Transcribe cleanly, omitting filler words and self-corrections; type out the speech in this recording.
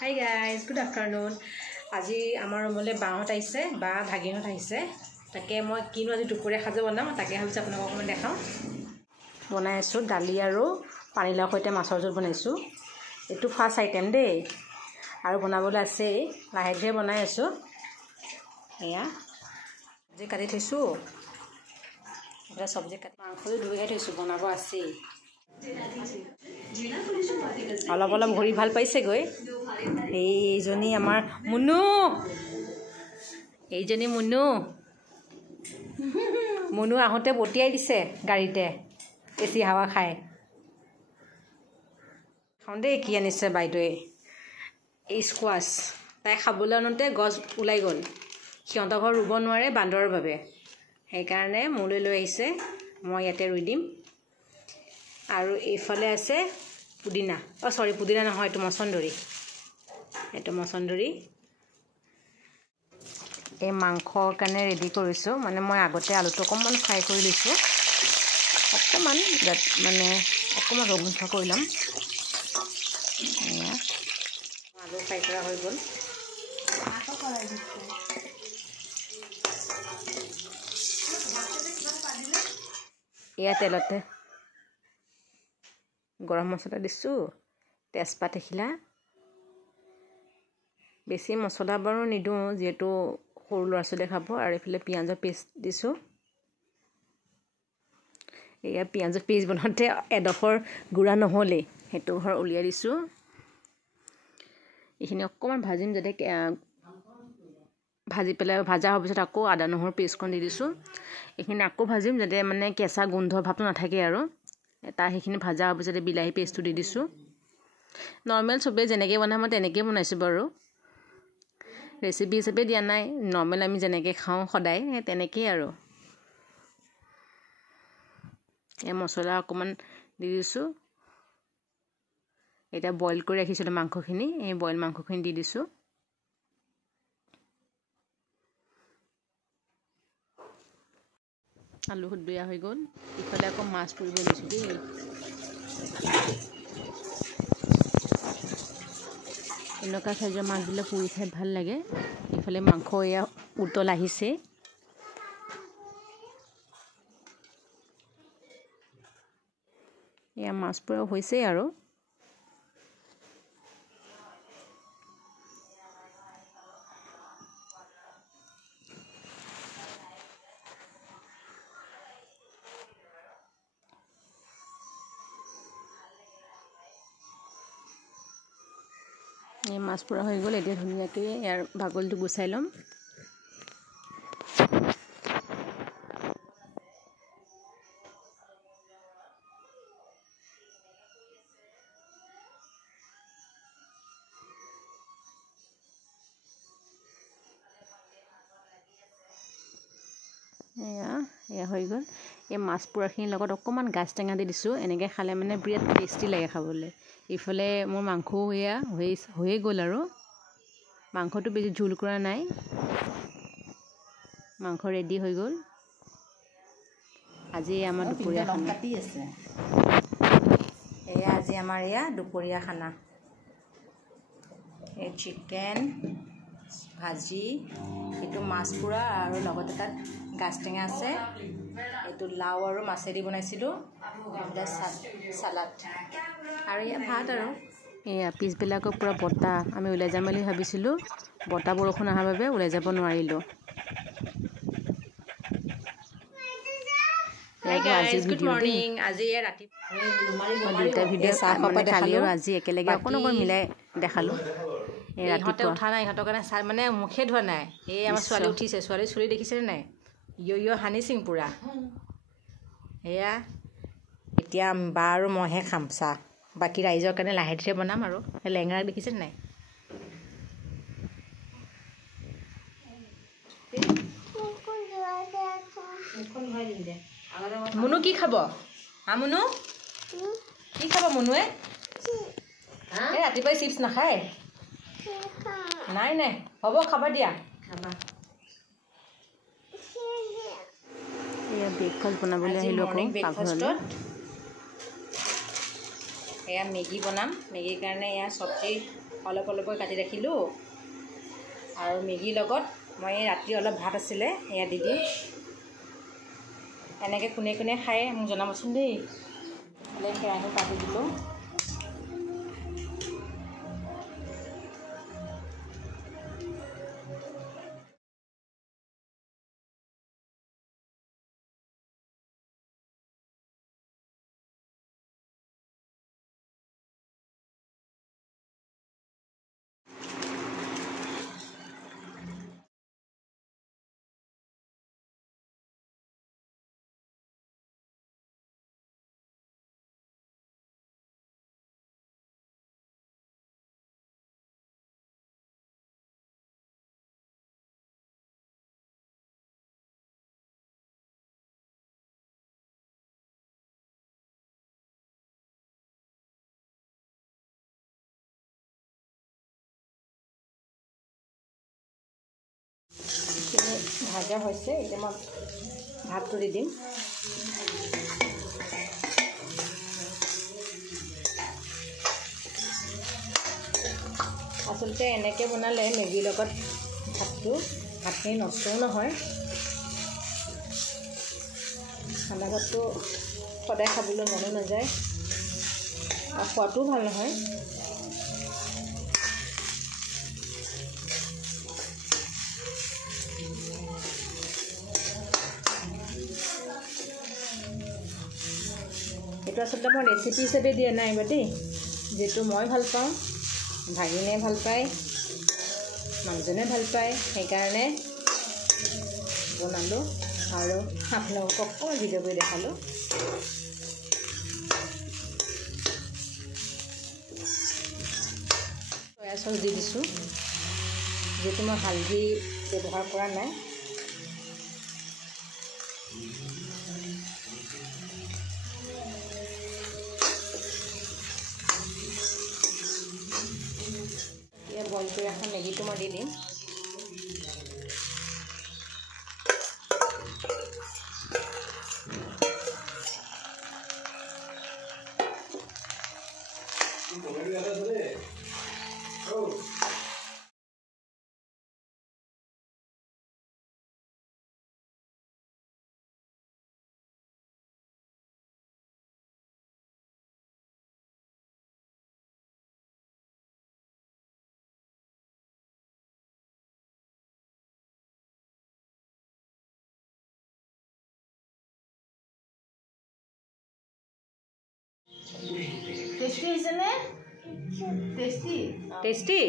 Hi guys, good afternoon. আজি আমাৰ ৰুমলৈ বাহঁত আহিছে বা ভাগিনহঁত আহিছে তাকে মই কিনো আজি দুপৰীয়া সাজে বনাম তাকে ভাবিছো আপোনাক অকমান দেখাও বনাই আছো দালি আৰু পানীলাও সৈতে মাছৰ জোল বনাইছো এটো ফাৰ্স্ট আইটেম দেই আৰু বনাবলৈ আছে লাহে ধীৰে বনাই আছো এয়া যে কাটি থৈছো এটা সবজি কাটি মাংস ধুই থৈছো বনাব আছে অলপ অলপ ভৰি ভাল পাইছে গৈ এইজনী আমাৰ মুনু আহোঁতে বটিয়াই দিছে গাড়ীতে এচি হাৱা খায় খাওঁদে কি আনিছে বাইদেৱে এই স্কোৱাছ তাই খাবলৈ আনোতে গছ ওলাই গ'ল সিহঁতৰ ঘৰ ৰুব নোৱাৰে বান্দৰৰ বাবে সেইকাৰণে মোলৈ লৈ আহিছে মই ইয়াতে ৰুই দিম আৰু এইফালে আছে পুদিনা সৰি পুদিনা নহয় এইটো মছন্দৰী এই মাংসৰ কাৰণে ৰেডি কৰিছো মানে মই আগতে আলুটো অকমান ফ্ৰাই কৰি লৈছো অকমান মানে অকমান ৰঙা কৰি লম আলু ফ্ৰাই কৰা হৈ গ'ল আকৌ কৰাই দিছো এয়া তেলতে গৰম মছলা দিছো তেজপাত এখিলা বেছি মছলা বাৰু নিদো যেটো সৰু লৰাছলে খাব আৰু এফালে পিয়াজৰ পেষ্ট দিছো এয়া পিয়াজৰ পেষ্ট বনাতে এডফৰ গুড়া নহলে হেতু ঘৰ উলিয়াই দিছো এইখিনি অকমান ভাজিম যাতে ভাজি পেলাই ভাজা হোৱাৰ পিছত আকৌ আদা নহৰু পেষ্ট খন দি দিছো এইখিনি আকৌ ভাজিম যাতে মানে কেঁচা গোন্ধ ভাৱটো নাথাকে আৰু এটা সেইখিনি ভাজা হোৱাৰ পিছত বিলাহী পেষ্টটো দি দিছো নৰমাল সবে যেনেকৈ বনাম মই তেনেকৈ বনাইছো বাৰু ৰেচিপি হিচাপে দিয়া নাই নৰমাল আমি যেনেকৈ খাওঁ সদায় তেনেকৈ আৰু এই মছলা অকমান দি দিছো এটা বইল কৰি ৰাখিছিলো মাংসখিনি এই বইল মাংসখিনি দি দিছো আলু হুদুয়া হৈ গ'ল ইফালে আকৌ মাছ পুৰিব লৈছো দেই এনেকা সাজা মাছ দিলে পুৰি খাই ভাল লাগে ইফালে মাংস এয়া উতল আহিছে এয়া মাছ পুৰা হৈছে আৰু এই মাছ পুৰা হৈ গ'ল এতিয়া ধুনীয়াকৈ ইয়াৰ বাগলটো গুছাই লম এয়া হৈ গ'ল এই মাছ পুৰাখিনিৰ লগত অকমান গাছ টেঙা দি দিছো এনেকৈ খালে মানে বিৰাট টেষ্টি লাগে খাবলৈ ইফালে মোৰ মাংস এয়া হৈয়ে গ'ল আৰু মাংসটো বেছি ঝোল কৰা নাই মাংস ৰেডি হৈ গ'ল আজি আমাৰ দুপৰীয়া খানা কাটি আছে এয়া আজি আমাৰ এয়া দুপৰীয়া খানা এই চিকেন ভাজি এটো মাছ পুৰা আৰু লগতে তাত গাছ টেঙা আছে এটো লাউ আৰু মাছেদি বনাইছিলো এটা সালাড আৰু ইয়া ভাত আৰু এয়া পিছবিলাকৰ পুৰা বটা আমি উলাই যাম বুলি ভাবিছিলো বটা বৰষুণ আহাৰ বাবে উলাই যাব নোৱাৰিলো গুড মৰ্নিং আজি ৰাতি দুটা ভিডিঅ সাফাপা দেখালো আজি একেলগে অকন মিলাই দেখালো এই ৰাতিতে উঠা নাই ইহঁতৰ কাৰণে মানে মুখে ধোৱা নাই এই আমাৰ ছোৱালী উঠিছে ছোৱালী চুলি দেখিছে নাই ইয়ো হানি সিং পুৰা এয়া এতিয়া বা আৰু মইহে খাম চাহ বাকি ৰাইজৰ কাৰণে লাহে ধীৰে বনাম আৰু লেঙৰা দেখিছে নাই মুনু কি খাব মুনু কি খাব মুনুৱে এই ৰাতিপুৱাই চিপছ নাখায় নাই নাই হ'ব খাবা দিয়া খাবা এয়া ব্ৰেকফাষ্ট বনাবলৈ আহিলো আকৌ পাকঘৰলৈ এয়া মেগী বনাম মেগীৰ কাৰণে এয়া চব্জি অলপ অলপকৈ কাটি ৰাখিলোঁ আৰু মেগীৰ লগত মই ৰাতি অলপ ভাত আছিলে এয়া দি দিম। এনেকৈ কোনে কোনে খায় মোক জনাবচোন দেই। অলপ কেৰাহী পাতি দিলোঁ। ভাজা হৈছে, এতিয়া মই ভাতটো দি দিম। আচলতে এনেকৈ বনালে মেগীৰ লগত ভাতখিনি নষ্টও নহয়। ঠাণ্ডা ভাতটো সদায় খাবলৈ মনো নাযায় আৰু খোৱাটোও ভাল নহয়। এইটো আচলতে মই ৰেচিপি হিচাপে দিয়া নাই বাৰু দেই, যিটো মই ভাল পাওঁ, ভাগিনে ভাল পায়, মানুহজনে ভাল পায়, সেইকাৰণে বনালোঁ আৰু আপোনালোকক অকণমান ভিডিঅ' কৰি দেখালোঁ। চয়া চচ দি দিছোঁ, যিহেতু মই হালধি ব্যৱহাৰ কৰা নাই। এতিয়া বইল কৰি ৰখা মেগীটো মই দি দিম। টেষ্টি হৈছেনে? টেষ্টি